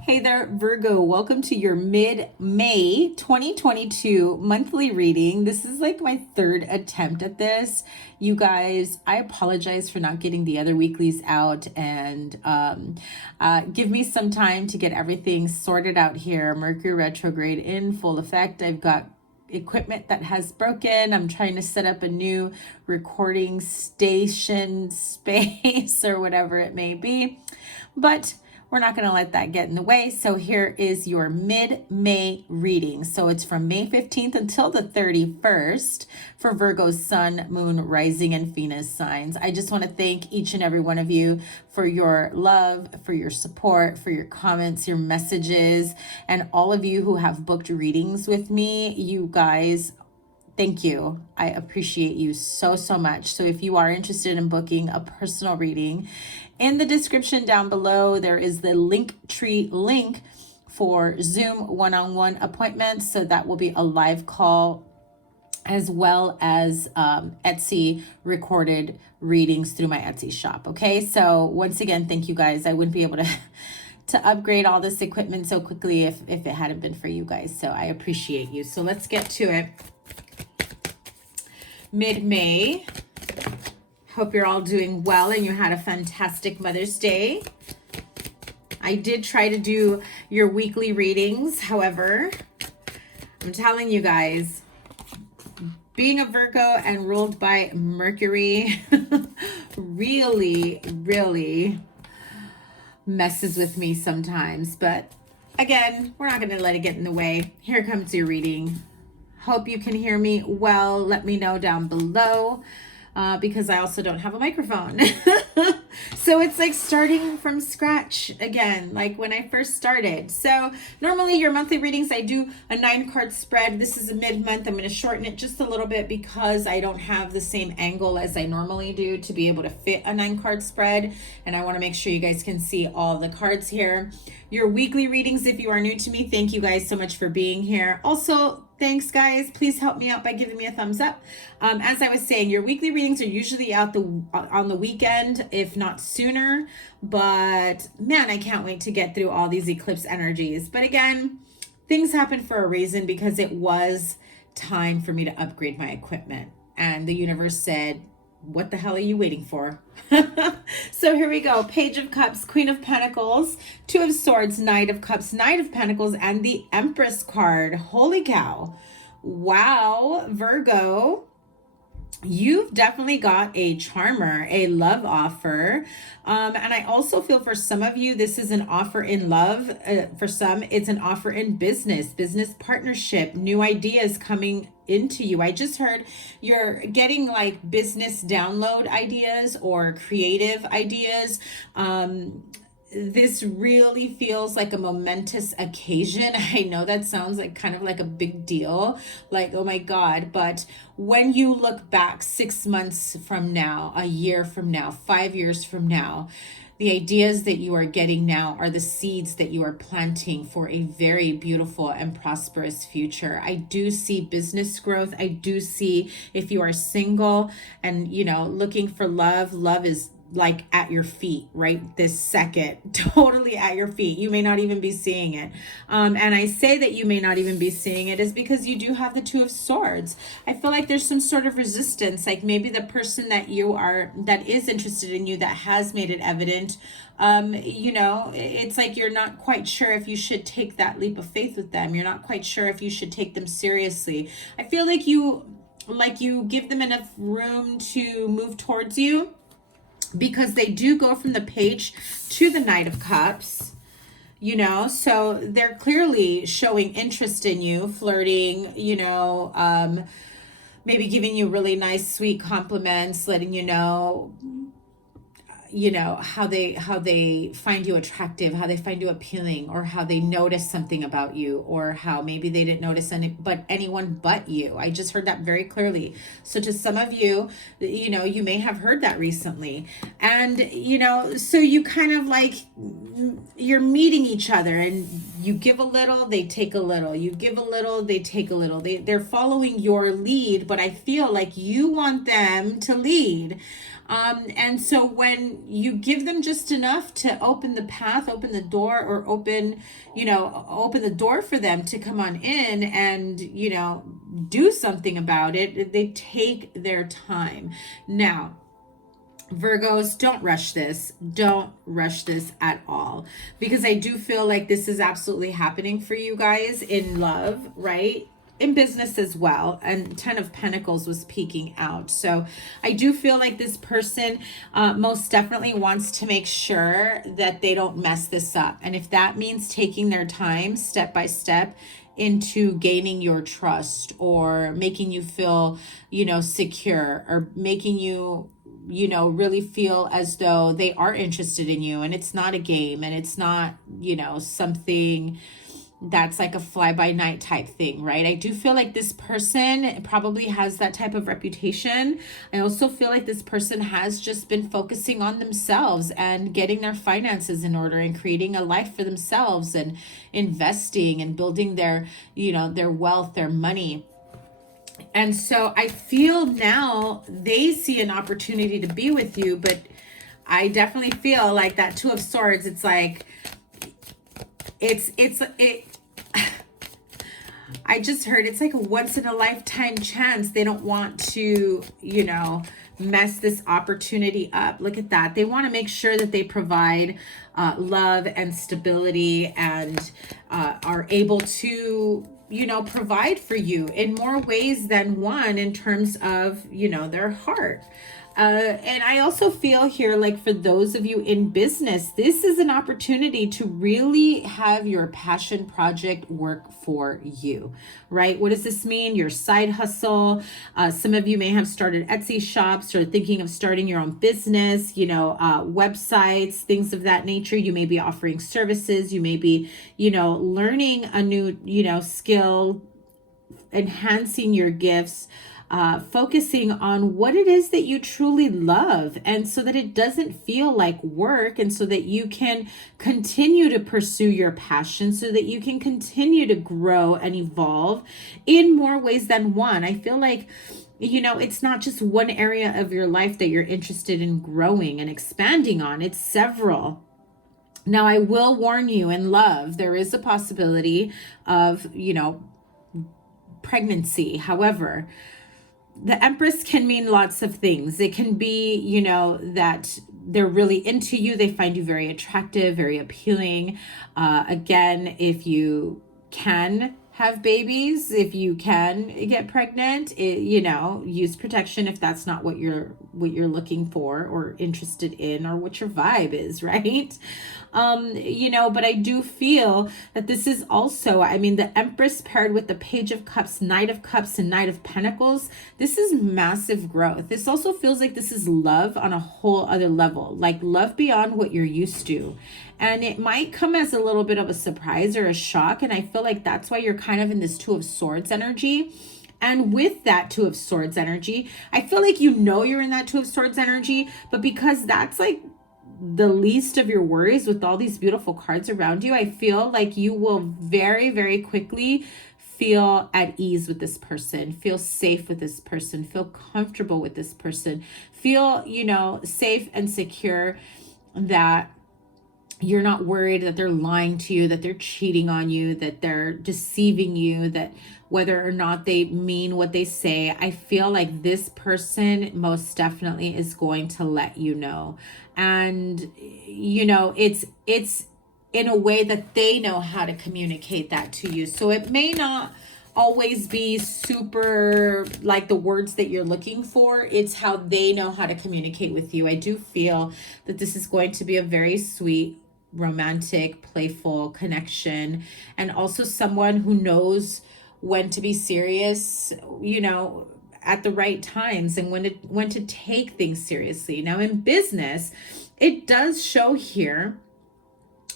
Hey there, Virgo. Welcome to your mid-May 2022 monthly reading. This is like my third attempt at this. You guys, I apologize for not getting the other weeklies out, and give me some time to get everything sorted out here. Mercury retrograde in full effect. I've got equipment that has broken. I'm trying to set up a new recording station space or whatever it may be. But we're not going to let that get in the way. So here is your mid-May reading. So it's from May 15th until the 31st for Virgo's Sun, Moon, Rising, and Venus signs. I just want to thank each and every one of you for your love, for your support, for your comments, your messages, and all of you who have booked readings with me. You guys, thank you. I appreciate you so much. So if you are interested in booking a personal reading, in the description down below, there is the Linktree link for Zoom one-on-one appointments. So that will be a live call, as well as Etsy recorded readings through my Etsy shop. Okay, so once again, thank you guys. I wouldn't be able to upgrade all this equipment so quickly if it hadn't been for you guys. So I appreciate you. So let's get to it. Mid-May. Hope you're all doing well and you had a fantastic Mother's Day. I did try to do your weekly readings. However, I'm telling you guys, being a Virgo and ruled by Mercury really messes with me sometimes. But again, we're not going to let it get in the way. Here comes your reading. Hope you can hear me well. Let me know down below. Because I also don't have a microphone. So it's like starting from scratch again, like when I first started. So normally your monthly readings, I do a 9-card spread. This is a mid-month. I'm going to shorten it just a little bit because I don't have the same angle as I normally do to be able to fit a 9-card spread. And I want to make sure you guys can see all the cards here. Your weekly readings, if you are new to me, thank you guys so much for being here. Also, thanks guys. Please help me out by giving me a thumbs up. As I was saying, your weekly readings are usually out on the weekend, if not sooner. But man, I can't wait to get through all these eclipse energies. But again, things happen for a reason, because it was time for me to upgrade my equipment. And the universe said, what the hell are you waiting for? So here we go. Page of Cups, Queen of Pentacles, Two of Swords, Knight of Cups, Knight of Pentacles, and the Empress card. Holy cow. Wow, Virgo. You've definitely got a charmer, a love offer. And I also feel for some of you, this is an offer in love. For some, it's an offer in business partnership, new ideas coming into you. I just heard you're getting like business download ideas or creative ideas. This really feels like a momentous occasion. I know that sounds like kind of like a big deal, like, oh my God. But when you look back 6 months from now, a year from now, 5 years from now, the ideas that you are getting now are the seeds that you are planting for a very beautiful and prosperous future. I do see business growth. I do see, if you are single and, you know, looking for love, love is like at your feet right this second, totally at your feet. You may not even be seeing it. And I say that you may not even be seeing it is because you do have the Two of Swords. I feel like there's some sort of resistance, like maybe the person that is interested in you, that has made it evident. You know, it's like you're not quite sure if you should take that leap of faith with them. You're not quite sure if you should take them seriously. I feel like you give them enough room to move towards you, because they do go from the Page to the Knight of Cups, you know, so they're clearly showing interest in you, flirting, you know, maybe giving you really nice, sweet compliments, letting you know how they find you attractive, how they find you appealing, or how they notice something about you, or how maybe they didn't notice anyone but you. I just heard that very clearly. So to some of you, you know, you may have heard that recently, and you know, so you kind of like, you're meeting each other, and you give a little, they take a little, you give a little, they take a little. They're following your lead, but I feel like you want them to lead. And so when you give them just enough to open the path, open the door, or open the door for them to come on in and, do something about it, they take their time. Now, Virgos, don't rush this. Don't rush this at all. Because I do feel like this is absolutely happening for you guys in love, right? In business as well. And 10 of Pentacles was peeking out. So I do feel like this person most definitely wants to make sure that they don't mess this up. And if that means taking their time step by step into gaining your trust, or making you feel, secure, or making you really feel as though they are interested in you and it's not a game and it's not, something that's like a fly by night type thing, right? I do feel like this person probably has that type of reputation. I also feel like this person has just been focusing on themselves and getting their finances in order and creating a life for themselves and investing and building their, their wealth, their money. And so I feel now they see an opportunity to be with you, but I definitely feel like that Two of Swords, it's like, I just heard it's like a once in a lifetime chance. They don't want to, mess this opportunity up. Look at that. They want to make sure that they provide love and stability and are able to, provide for you in more ways than one in terms of, their heart. And I also feel here, like for those of you in business, this is an opportunity to really have your passion project work for you, right? What does this mean? Your side hustle. Some of you may have started Etsy shops or thinking of starting your own business, websites, things of that nature. You may be offering services. You may be, learning a new, skill, enhancing your gifts, focusing on what it is that you truly love, and so that it doesn't feel like work, and so that you can continue to pursue your passion, so that you can continue to grow and evolve in more ways than one. I feel like, it's not just one area of your life that you're interested in growing and expanding on. It's several. Now, I will warn you, in love, there is a possibility of, pregnancy. However, the Empress can mean lots of things. It can be, that they're really into you. They find you very attractive, very appealing. Again, if you can have babies, if you can get pregnant, use protection if that's not what you're looking for or interested in, or what your vibe is, right? But I do feel that this is also, the Empress paired with the Page of Cups, Knight of Cups, and Knight of Pentacles. This is massive growth. This also feels like this is love on a whole other level, like love beyond what you're used to. And it might come as a little bit of a surprise or a shock. And I feel like that's why you're kind of in this Two of Swords energy. And with that Two of Swords energy, I feel like you're in that Two of Swords energy, but because that's like the least of your worries with all these beautiful cards around you, I feel like you will very, very quickly feel at ease with this person, feel safe with this person, feel comfortable with this person, feel, safe and secure, that you're not worried that they're lying to you, that they're cheating on you, that they're deceiving you, that whether or not they mean what they say. I feel like this person most definitely is going to let you know. And, it's in a way that they know how to communicate that to you. So it may not always be super like the words that you're looking for. It's how they know how to communicate with you. I do feel that this is going to be a very sweet, romantic, playful connection, and also someone who knows when to be serious, at the right times, and when to take things seriously. Now in business, it does show here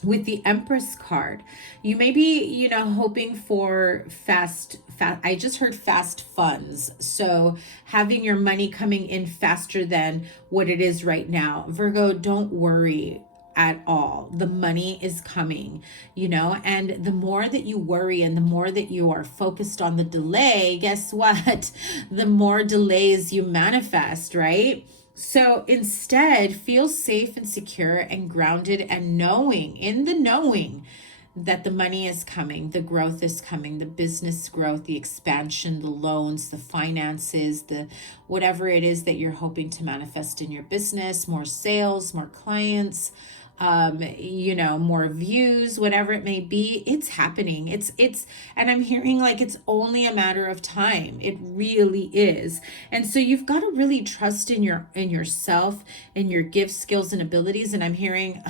with the Empress card. You may be, hoping for fast, I just heard fast funds. So having your money coming in faster than what it is right now. Virgo, don't worry at all. The money is coming, and the more that you worry and the more that you are focused on the delay, guess what? The more delays you manifest, right? So instead, feel safe and secure and grounded and knowing, in the knowing that the money is coming, the growth is coming, the business growth, the expansion, the loans, the finances, the whatever it is that you're hoping to manifest in your business, more sales, more clients, more views, whatever it may be, it's happening. And I'm hearing like it's only a matter of time. It really is. And so you've got to really trust in yourself and your gifts, skills, and abilities. And I'm hearing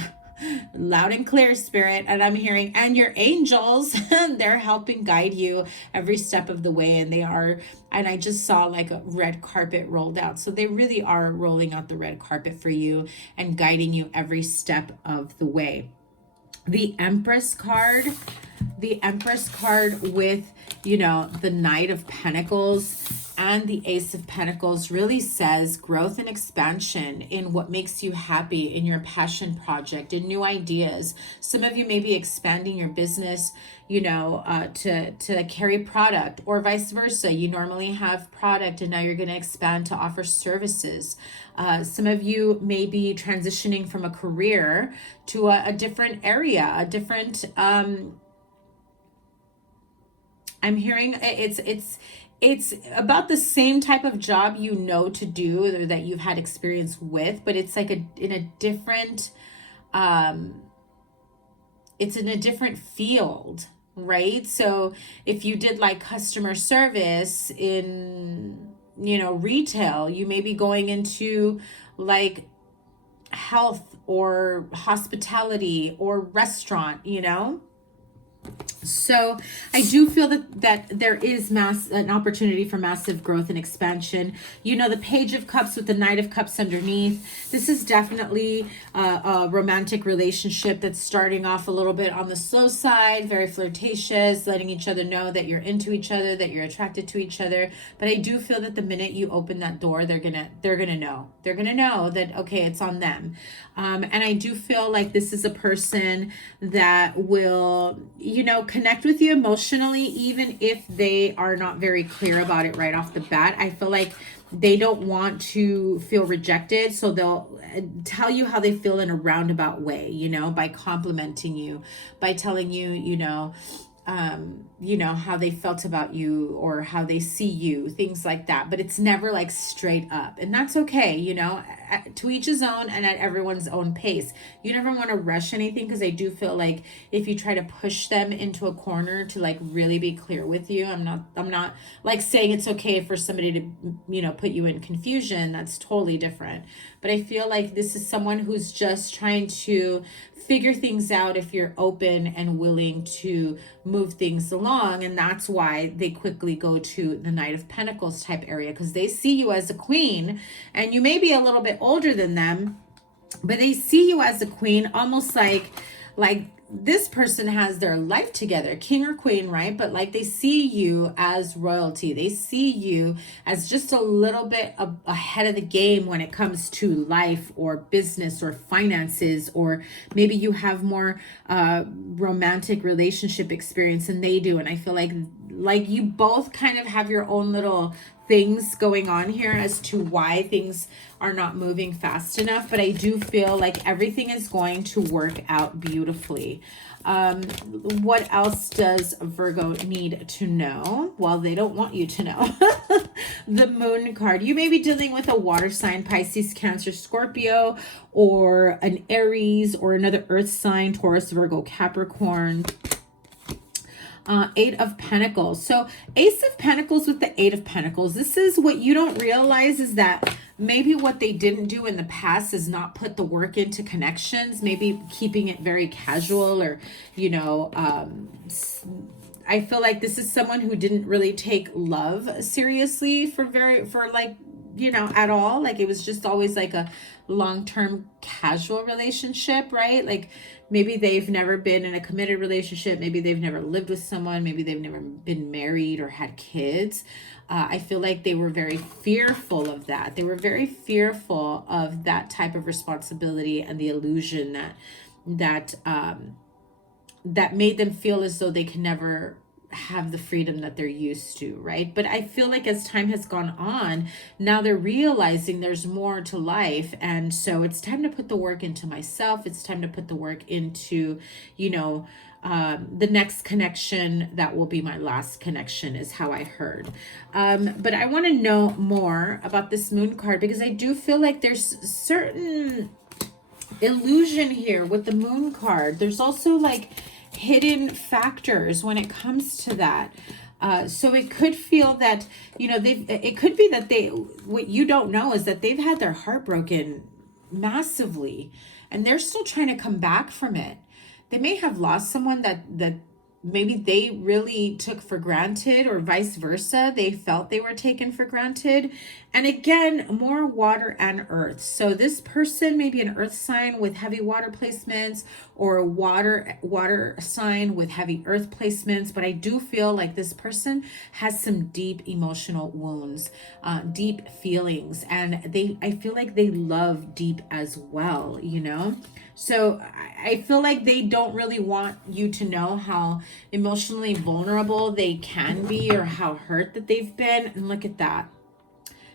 loud and clear, spirit, and I'm hearing, and your angels, they're helping guide you every step of the way. And I just saw like a red carpet rolled out. So they really are rolling out the red carpet for you and guiding you every step of the way. The Empress card with, the Knight of Pentacles and the Ace of Pentacles really says growth and expansion in what makes you happy, in your passion project, in new ideas. Some of you may be expanding your business, to carry product, or vice versa. You normally have product and now you're going to expand to offer services. Some of you may be transitioning from a career to a different area, a different, I'm hearing it's about the same type of job to do, or that you've had experience with, but it's like in a different it's in a different field, right? So if you did like customer service in retail, you may be going into like health or hospitality or restaurant, So I do feel that there is an opportunity for massive growth and expansion. The Page of Cups with the Knight of Cups underneath. This is definitely a romantic relationship that's starting off a little bit on the slow side, very flirtatious, letting each other know that you're into each other, that you're attracted to each other. But I do feel that the minute you open that door, they're gonna know. They're gonna know that, okay, it's on them. And I do feel like this is a person that will, connect with you emotionally, even if they are not very clear about it right off the bat. I feel like they don't want to feel rejected, so they'll tell you how they feel in a roundabout way, by complimenting you, by telling you, how they felt about you or how they see you, things like that. But it's never like straight up, and that's okay, to each his own and at everyone's own pace. You never want to rush anything, because I do feel like if you try to push them into a corner to like really be clear with you, I'm not like saying it's okay for somebody to, put you in confusion. That's totally different. But I feel like this is someone who's just trying to figure things out if you're open and willing to move things along. And that's why they quickly go to the Knight of Pentacles type area, because they see you as a queen, and you may be a little bit older than them, but they see you as a queen, almost like this person has their life together, king or queen, right? But like they see you as royalty. They see you as just a little bit ahead of the game when it comes to life or business or finances, or maybe you have more romantic relationship experience than they do. And I feel like you both kind of have your own little things going on here as to why things are not moving fast enough. But I do feel like everything is going to work out beautifully. What else does Virgo need to know? Well, they don't want you to know. The Moon card. You may be dealing with a water sign, Pisces, Cancer, Scorpio, or an Aries, or another earth sign, Taurus, Virgo, Capricorn. Eight of Pentacles. So Ace of Pentacles with the Eight of Pentacles. This is what you don't realize, is that maybe what they didn't do in the past is not put the work into connections, maybe keeping it very casual, or, I feel like this is someone who didn't really take love seriously at all. Like it was just always like a long-term casual relationship, right? Like maybe they've never been in a committed relationship. Maybe they've never lived with someone. Maybe they've never been married or had kids. I feel like they were very fearful of that. They were very fearful of that type of responsibility and the illusion that made them feel as though they can never have the freedom that they're used to, right? But I feel like as time has gone on, now they're realizing there's more to life. And so it's time to put the work into myself. It's time to put the work into, you know, the next connection that will be my last connection is how I heard. But I want to know more about this moon card, because I do feel like there's certain illusion here with the moon card. There's also like hidden factors when it comes to that. So it could feel that, you know, it could be that what you don't know is that they've had their heart broken massively and they're still trying to come back from it. They may have lost someone that maybe they really took for granted, or vice versa. They felt they were taken for granted. And again, more water and earth. So this person may be an earth sign with heavy water placements, or a water sign with heavy earth placements. But I do feel like this person has some deep emotional wounds, deep feelings, and I feel like they love deep as well, you know? So I feel like they don't really want you to know how emotionally vulnerable they can be, or how hurt that they've been. And look at that.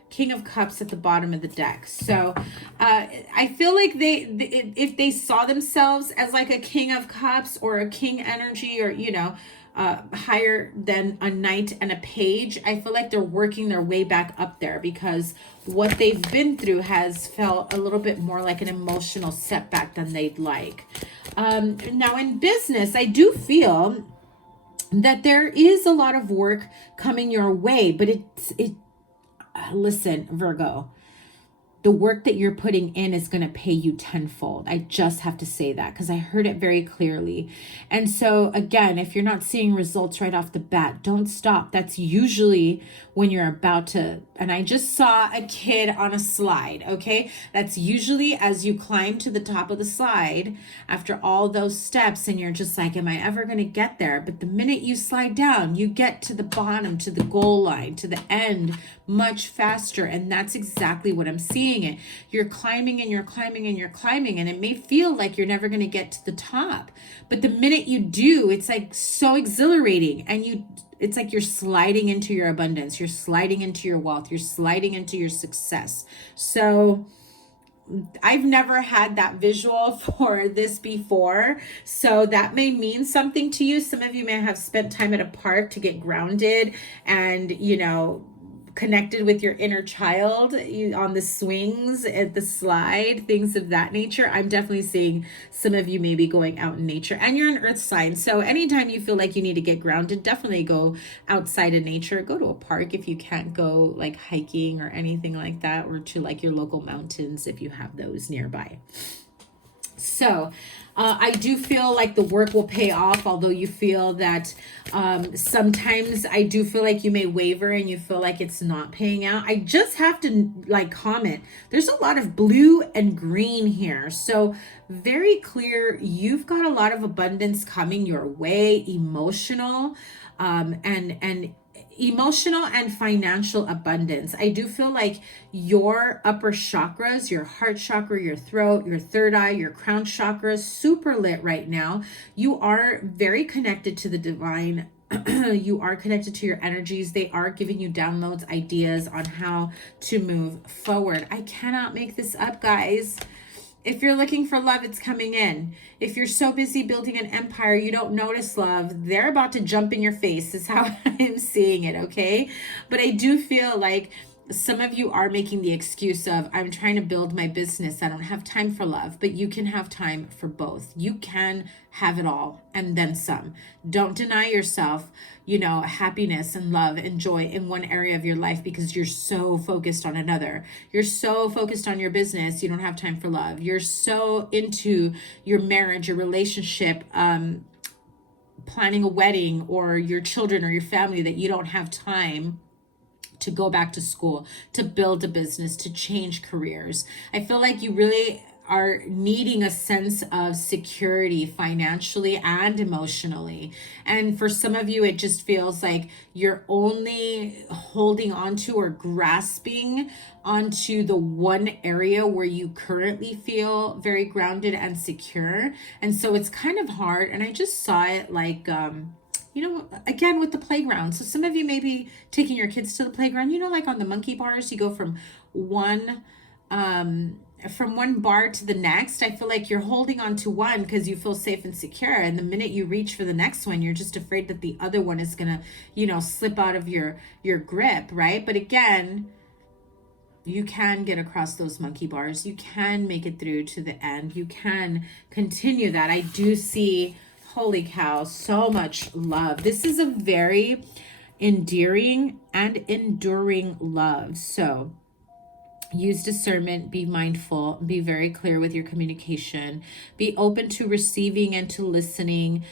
King of Cups at the bottom of the deck. So I feel like if they saw themselves as like a King of Cups or a King energy, or, you know, higher than a Knight and a Page, I feel like they're working their way back up there, because what they've been through has felt a little bit more like an emotional setback than they'd like. Now in business, I do feel that there is a lot of work coming your way, but listen, Virgo, the work that you're putting in is going to pay you tenfold. I just have to say that because I heard it very clearly. And so again, if you're not seeing results right off the bat, don't stop. That's usually when you're about to, and I just saw a kid on a slide, okay? That's usually as you climb to the top of the slide after all those steps, and you're just like, am I ever going to get there? But the minute you slide down, you get to the bottom, to the goal line, to the end much faster. And that's exactly what I'm seeing it. You're climbing and you're climbing and you're climbing, and it may feel like you're never going to get to the top. But the minute you do, it's like so exhilarating, and it's like you're sliding into your abundance, you're sliding into your wealth, you're sliding into your success. So I've never had that visual for this before, so that may mean something to you. Some of you may have spent time at a park to get grounded and, you know, connected with your inner child on the swings, at the slide, things of that nature. I'm definitely seeing some of you maybe going out in nature, and you're an earth sign. So anytime you feel like you need to get grounded, definitely go outside of nature. Go to a park if you can't go like hiking or anything like that, or to like your local mountains if you have those nearby. So I do feel like the work will pay off, although you feel that sometimes I do feel like you may waver and you feel like it's not paying out. I just have to like comment, there's a lot of blue and green here. So very clear, you've got a lot of abundance coming your way, emotional and emotional and financial abundance. I do feel like your upper chakras, your heart chakra, your throat, your third eye, your crown chakra, super lit right now. You are very connected to the divine. You are connected to your energies. They are giving you downloads, ideas on how to move forward. I cannot make this up, guys. If you're looking for love, it's coming in. If you're so busy building an empire, you don't notice love, they're about to jump in your face, is how I'm seeing it, okay? But I do feel like some of you are making the excuse of, I'm trying to build my business, I don't have time for love. But you can have time for both. You can have it all and then some. Don't deny yourself, you know, happiness and love and joy in one area of your life because you're so focused on another. You're so focused on your business, you don't have time for love. You're so into your marriage, your relationship, planning a wedding, or your children or your family, that you don't have time to go back to school, to build a business, to change careers. I feel like you really are needing a sense of security financially and emotionally. And for some of you, it just feels like you're only holding onto or grasping onto the one area where you currently feel very grounded and secure. And so it's kind of hard. And I just saw it like, You know, again, with the playground. So some of you may be taking your kids to the playground, you know, like on the monkey bars, you go from one bar to the next. I feel like you're holding on to one because you feel safe and secure. And the minute you reach for the next one, you're just afraid that the other one is going to, you know, slip out of your grip, right? But again, you can get across those monkey bars. You can make it through to the end. You can continue that. I do see, holy cow, so much love. This is a very endearing and enduring love. So use discernment, be mindful, be very clear with your communication, be open to receiving and to listening,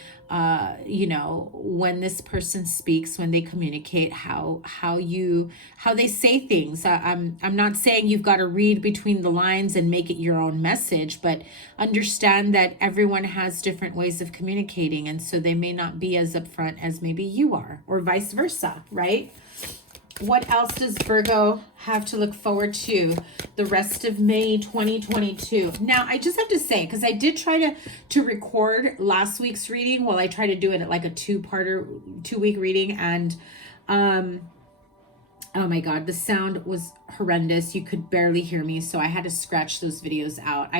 you know, when this person speaks, when they communicate, how they say things. I'm not saying you've got to read between the lines and make it your own message, but understand that everyone has different ways of communicating, and so they may not be as upfront as maybe you are, or vice versa, right? What else does Virgo have to look forward to the rest of May 2022? Now, I just have to say, because I did try to record last week's reading, I try to do it at like a 2-week reading, and oh my God, the sound was horrendous. You could barely hear me, so I had to scratch those videos out.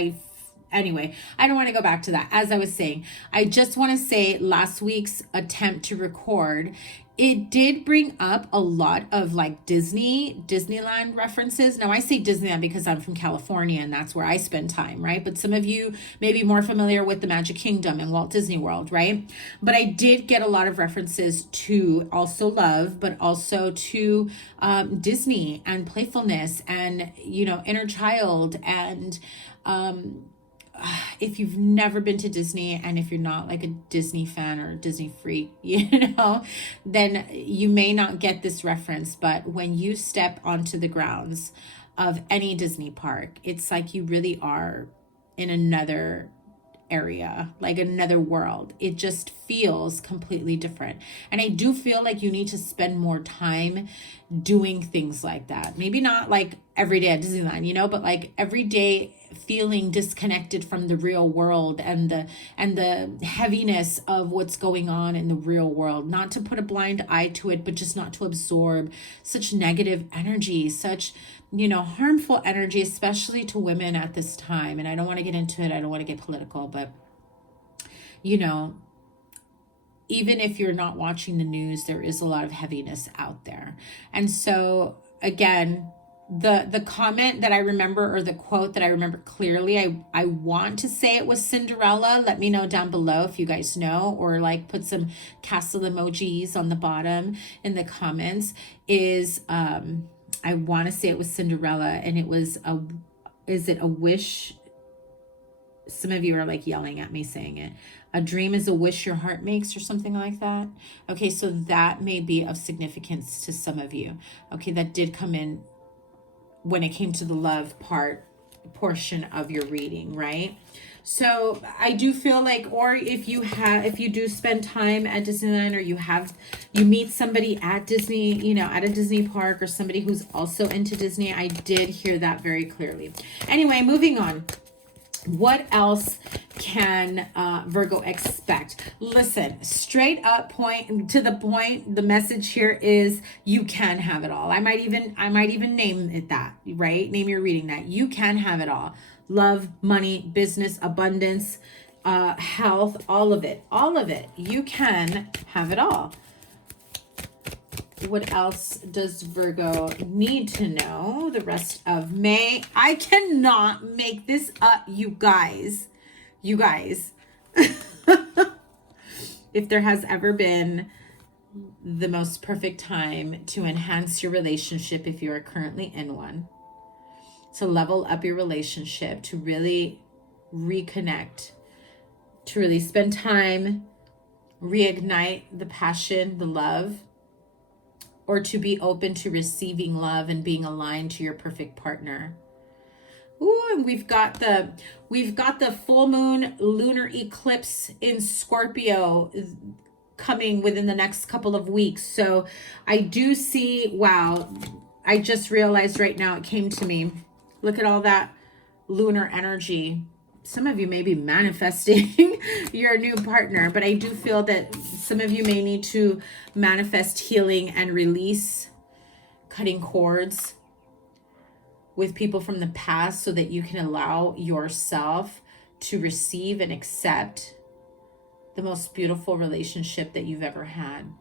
Anyway, I don't want to go back to that. As I was saying, I just want to say last week's attempt to record, it did bring up a lot of like Disneyland references. Now I say Disneyland because I'm from California and that's where I spend time, right? But some of you may be more familiar with the Magic Kingdom and Walt Disney World, right? But I did get a lot of references to also love, but also to Disney and playfulness and, you know, inner child. And if you've never been to Disney, and if you're not like a Disney fan or a Disney freak, you know, then you may not get this reference. But when you step onto the grounds of any Disney park, it's like you really are in another area, like another world. It just feels completely different. And I do feel like you need to spend more time doing things like that. Maybe not like every day at Disneyland, you know, but like every day feeling disconnected from the real world and the heaviness of what's going on in the real world. Not to put a blind eye to it, but just not to absorb such negative energy, such, you know, harmful energy, especially to women at this time. And I don't want to get into it. I don't want to get political, but, you know, even if you're not watching the news, there is a lot of heaviness out there. And so again, the comment that I remember, or the quote that I remember clearly, I want to say it was Cinderella. Let me know down below if you guys know, or like put some castle emojis on the bottom in the comments. Is I want to say it was Cinderella, and it was is it a wish? Some of you are like yelling at me saying it. A dream is a wish your heart makes, or something like that. Okay, so that may be of significance to some of you. Okay, that did come in when it came to the love portion of your reading, right? So I do feel like, or if you do spend time at Disneyland, or you meet somebody at Disney, you know, at a Disney park, or somebody who's also into Disney, I did hear that very clearly. Anyway, moving on. What else can Virgo expect? Listen, straight up, point to the point. The message here is you can have it all. I might even name it that, right? Name your reading that. You can have it all. Love, money, business, abundance, health, all of it. All of it. You can have it all. What else does Virgo need to know the rest of May? I cannot make this up, you guys. You guys. If there has ever been the most perfect time to enhance your relationship, if you are currently in one, to level up your relationship, to really reconnect, to really spend time, reignite the passion, the love, or to be open to receiving love and being aligned to your perfect partner. Ooh, and we've got the full moon lunar eclipse in Scorpio coming within the next couple of weeks. So I do see, wow, I just realized right now, it came to me. Look at all that lunar energy. Some of you may be manifesting your new partner, but I do feel that Some of you may need to manifest healing and release, cutting cords with people from the past so that you can allow yourself to receive and accept the most beautiful relationship that you've ever had.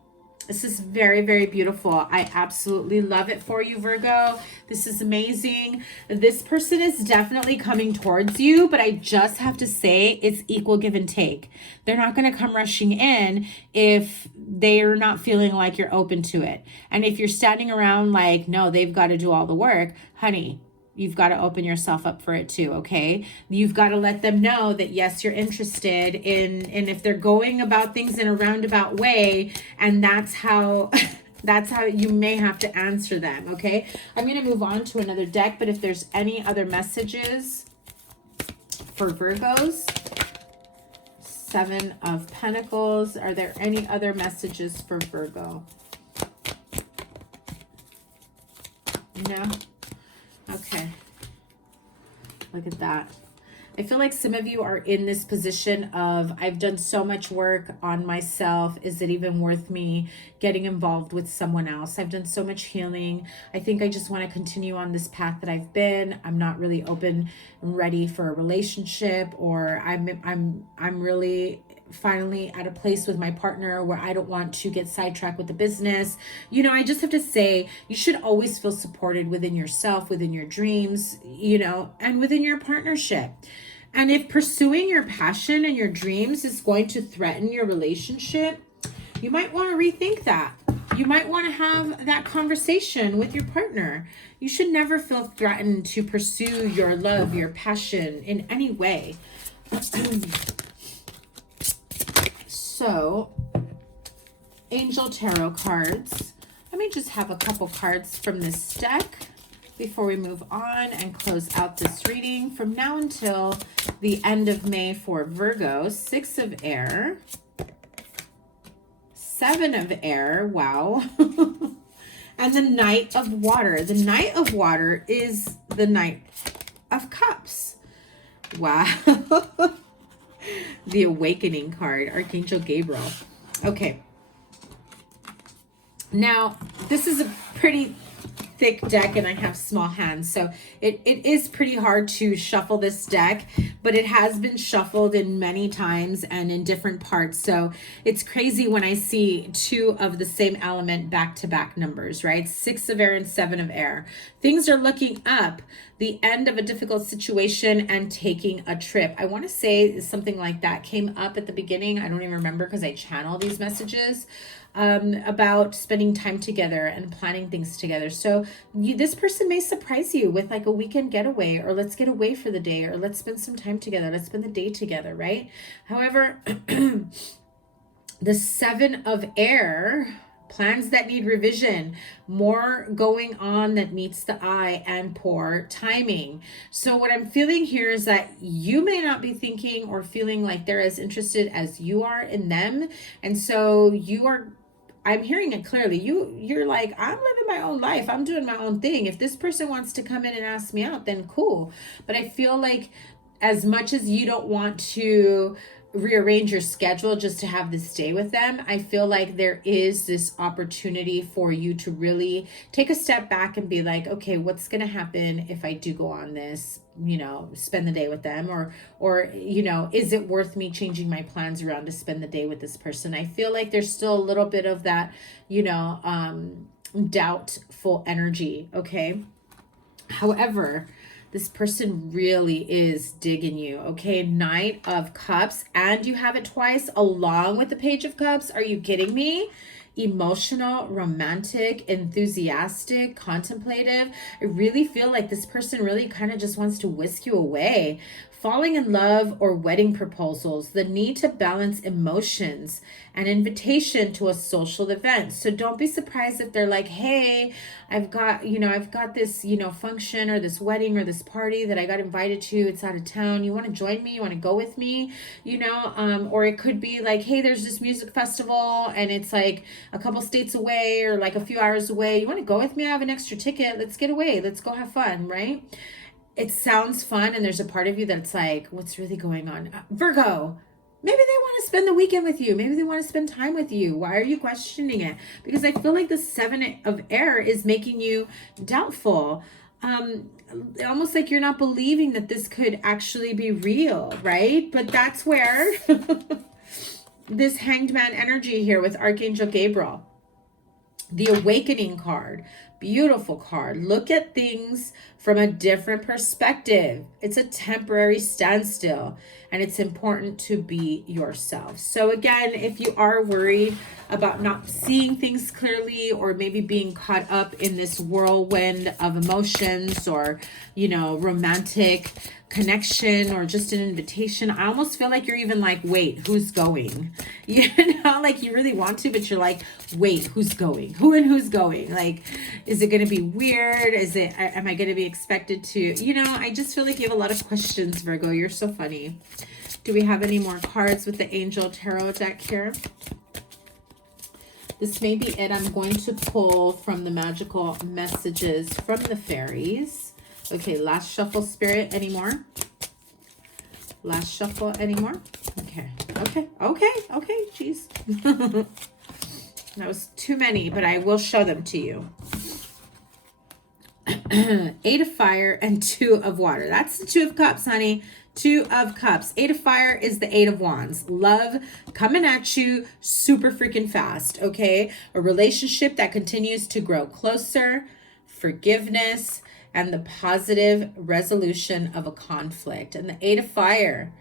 This is very, very beautiful. I absolutely love it for you, Virgo. This is amazing. This person is definitely coming towards you, but I just have to say it's equal give and take. They're not going to come rushing in if they're not feeling like you're open to it. And if you're standing around like, no, they've got to do all the work, honey, you've got to open yourself up for it too, okay? You've got to let them know that, yes, you're interested in, and if they're going about things in a roundabout way, and that's how you may have to answer them, okay? I'm going to move on to another deck, but if there's any other messages for Virgos, Seven of Pentacles, are there any other messages for Virgo? No? Okay, look at that. I feel like some of you are in this position of, I've done so much work on myself. Is it even worth me getting involved with someone else? I've done so much healing. I think I just want to continue on this path that I've been. I'm not really open and ready for a relationship, or I'm really finally at a place with my partner where I don't want to get sidetracked with the business. You know, I just have to say, you should always feel supported within yourself, within your dreams, you know, and within your partnership. And if pursuing your passion and your dreams is going to threaten your relationship, you might want to rethink that. You might want to have that conversation with your partner. You should never feel threatened to pursue your love, your passion in any way. So, Angel Tarot cards. Let me just have a couple cards from this deck before we move on and close out this reading. From now until the end of May for Virgo, Six of Air, Seven of Air, wow, and the Knight of Water. The Knight of Water is the Knight of Cups. Wow. The Awakening card, Archangel Gabriel. Okay. Now, this is a pretty thick deck and I have small hands, so it is pretty hard to shuffle this deck, but it has been shuffled in many times and in different parts. So it's crazy when I see two of the same element back-to-back numbers, right? Six of Air and Seven of Air. Things are looking up, the end of a difficult situation and taking a trip. I want to say something like that came up at the beginning. I don't even remember because I channel these messages. About spending time together and planning things together. So this person may surprise you with like a weekend getaway, or let's get away for the day, or let's spend some time together. Let's spend the day together, right? However, the Seven of Air, plans that need revision, more going on that meets the eye, and poor timing. So what I'm feeling here is that you may not be thinking or feeling like they're as interested as you are in them. And so you are, I'm hearing it clearly. You're like, I'm living my own life. I'm doing my own thing. If this person wants to come in and ask me out, then cool. But I feel like as much as you don't want to rearrange your schedule just to have this day with them, I feel like there is this opportunity for you to really take a step back and be like, okay, what's going to happen if I do go on this, you know, spend the day with them, or, you know, is it worth me changing my plans around to spend the day with this person? I feel like there's still a little bit of that, you know, doubtful energy. Okay. However, this person really is digging you, okay? Knight of Cups, and you have it twice along with the Page of Cups. Are you kidding me? Emotional, romantic, enthusiastic, contemplative. I really feel like this person really kind of just wants to whisk you away. Falling in love or wedding proposals, the need to balance emotions, an invitation to a social event. So don't be surprised if they're like, hey, I've got this, function or this wedding or this party that I got invited to. It's out of town. You want to join me? You want to go with me? Or it could be like, hey, there's this music festival and it's like a couple states away or like a few hours away. You want to go with me? I have an extra ticket. Let's get away. Let's go have fun, right? It sounds fun, and there's a part of you that's like, what's really going on? Virgo, Maybe they want to spend the weekend with you. Maybe they want to spend time with you. Why are you questioning it? Because I feel like the 7 of air is making you doubtful. Almost like you're not believing that this could actually be real, right? But that's where this Hanged Man energy here with Archangel Gabriel, the Awakening card, beautiful card. Look at things from a different perspective. It's a temporary standstill, and it's important to be yourself. So again, if you are worried about not seeing things clearly, or maybe being caught up in this whirlwind of emotions, or, you know, romantic connection, or just an invitation, I almost feel like you're even like, wait, who's going? You know, like you really want to, but you're like, wait, who's going? Who's going? Like, is it going to be weird? Am I going to be expected to, you know, I just feel like you have a lot of questions, Virgo. You're so funny. Do we have any more cards with the Angel Tarot deck here? This may be it. I'm going to pull from the magical messages from the fairies. Okay, last shuffle, Spirit. Any more? Last shuffle, any more? Okay, jeez. That was too many, but I will show them to you. 8 of fire and 2 of water. That's the 2 of cups, honey. 2 of cups. 8 of fire is the 8 of wands. Love coming at you super freaking fast, okay? A relationship that continues to grow closer, forgiveness, and the positive resolution of a conflict. And the 8 of fire,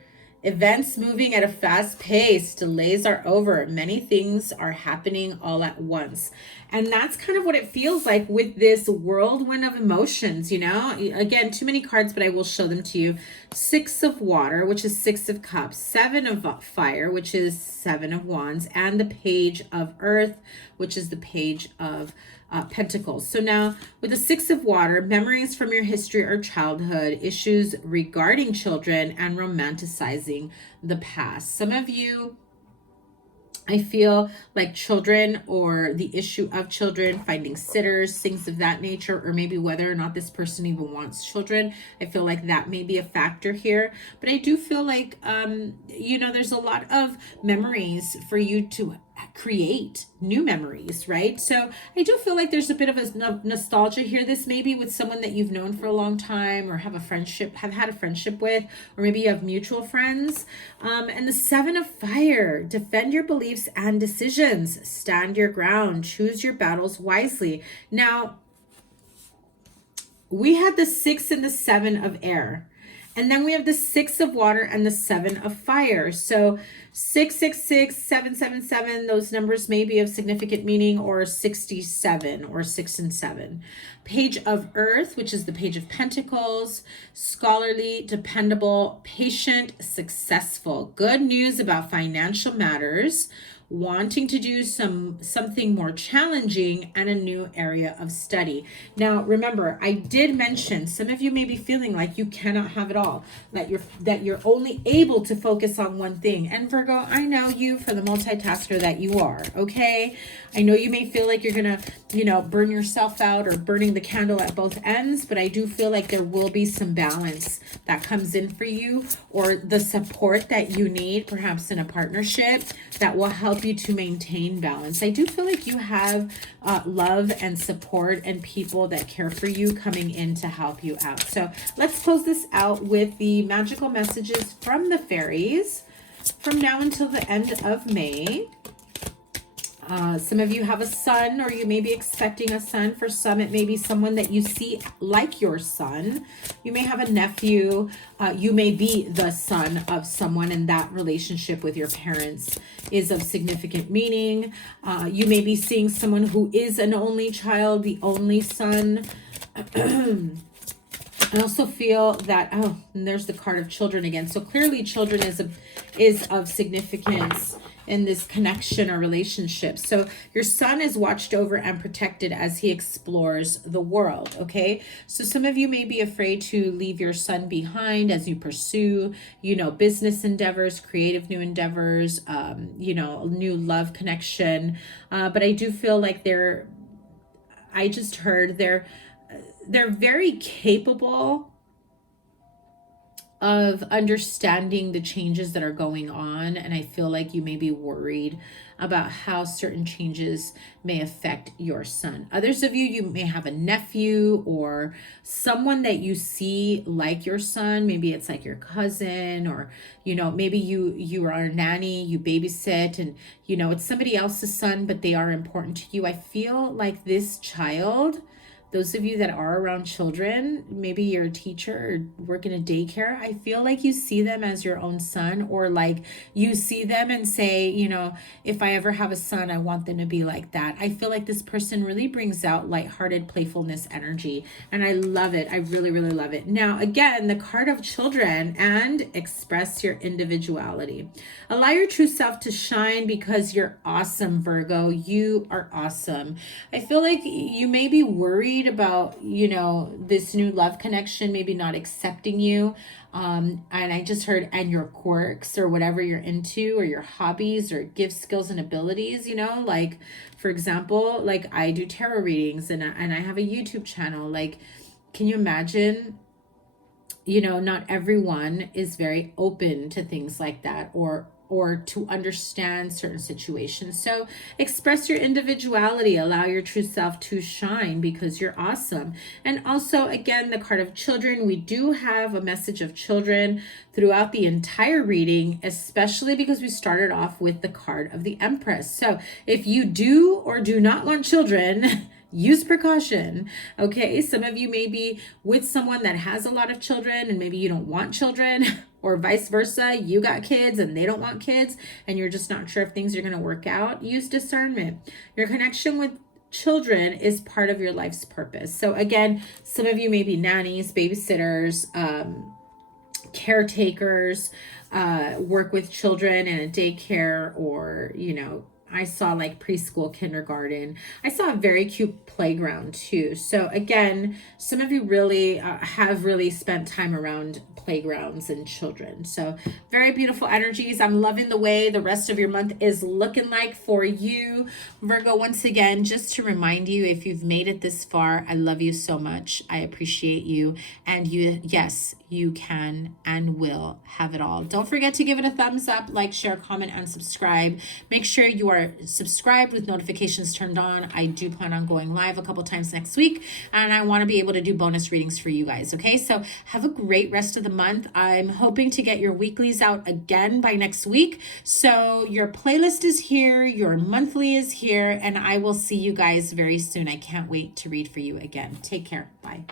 events moving at a fast pace, delays are over, many things are happening all at once. And that's kind of what it feels like with this whirlwind of emotions, you know? Again, too many cards, but I will show them to you. 6 of water, which is 6 of cups. 7 of fire, which is 7 of wands. And the page of earth, which is the page of pentacles. So now with the 6 of water, memories from your history or childhood, issues regarding children, and romanticizing the past. Some of you, I feel like children, or the issue of children, finding sitters, things of that nature, or maybe whether or not this person even wants children. I feel like that may be a factor here. But I do feel like, you know, there's a lot of memories for you to create new memories, right? So I do feel like there's a bit of a nostalgia here. This may be with someone that you've known for a long time, or have had a friendship with, or maybe you have mutual friends. And the 7 of fire, defend your beliefs and decisions, stand your ground, choose your battles wisely. Now, we had the 6 and the 7 of air. And then we have the 6 of water and the 7 of fire. So 666, 777, those numbers may be of significant meaning, or 67, or 6 and 7. Page of earth, which is the page of pentacles, scholarly, dependable, patient, successful. Good news about financial matters, wanting to do something more challenging, and a new area of study. Now, remember, I did mention some of you may be feeling like you cannot have it all, that you're only able to focus on one thing. And Virgo, I know you for the multitasker that you are, okay? I know you may feel like you're gonna, you know, burn yourself out, or burning the candle at both ends, but I do feel like there will be some balance that comes in for you, or the support that you need, perhaps in a partnership, that will help you to maintain balance. I do feel like you have love and support and people that care for you coming in to help you out. So let's close this out with the magical messages from the fairies from now until the end of May. Some of you have a son, or you may be expecting a son. For some, it may be someone that you see like your son. You may have a nephew. You may be the son of someone, and that relationship with your parents is of significant meaning. You may be seeing someone who is an only child, the only son. I also feel that, oh, and there's the card of children again. So clearly children is of significance in this connection or relationship. So your son is watched over and protected as he explores the world, okay? So some of you may be afraid to leave your son behind as you pursue, you know, business endeavors, creative new endeavors, you know, new love connection. But I do feel like I just heard they're very capable of understanding the changes that are going on, and I feel like you may be worried about how certain changes may affect your son. Others of you, you may have a nephew or someone that you see like your son. Maybe it's like your cousin, or maybe you are a nanny, you babysit, and it's somebody else's son, but they are important to you. I feel like this child, those of you that are around children, maybe you're a teacher or work in a daycare, I feel like you see them as your own son, or like you see them and say, if I ever have a son, I want them to be like that. I feel like this person really brings out lighthearted playfulness energy, and I love it. I really, really love it. Now, again, the card of children and express your individuality. Allow your true self to shine because you're awesome, Virgo. You are awesome. I feel like you may be worried about, this new love connection maybe not accepting you. And I just heard, and your quirks or whatever you're into, or your hobbies or gifts, skills, and abilities, like, for example, like I do tarot readings and I have a YouTube channel. Like, can you imagine, not everyone is very open to things like that, or to understand certain situations. So express your individuality, allow your true self to shine because you're awesome. And also, again, the card of children, we do have a message of children throughout the entire reading, especially because we started off with the card of the Empress. So if you do or do not want children, use precaution. Okay, some of you may be with someone that has a lot of children and maybe you don't want children, or vice versa. You got kids and they don't want kids and you're just not sure if things are going to work out. Use discernment. Your connection with children is part of your life's purpose. So again, some of you may be nannies, babysitters, caretakers, work with children in a daycare, or, I saw like preschool, kindergarten. I saw a very cute playground too. So again, some of you really have really spent time around playgrounds and children. So very beautiful energies. I'm loving the way the rest of your month is looking like for you, Virgo. Once again, just to remind you, if you've made it this far, I love you so much. I appreciate you. And yes, you can and will have it all. Don't forget to give it a thumbs up, like, share, comment, and subscribe. Make sure you are subscribed with notifications turned on. I do plan on going live a couple times next week, and I want to be able to do bonus readings for you guys. Okay, so have a great rest of the month. I'm hoping to get your weeklies out again by next week. So your playlist is here, your monthly is here, and I will see you guys very soon. I can't wait to read for you again. Take care. Bye.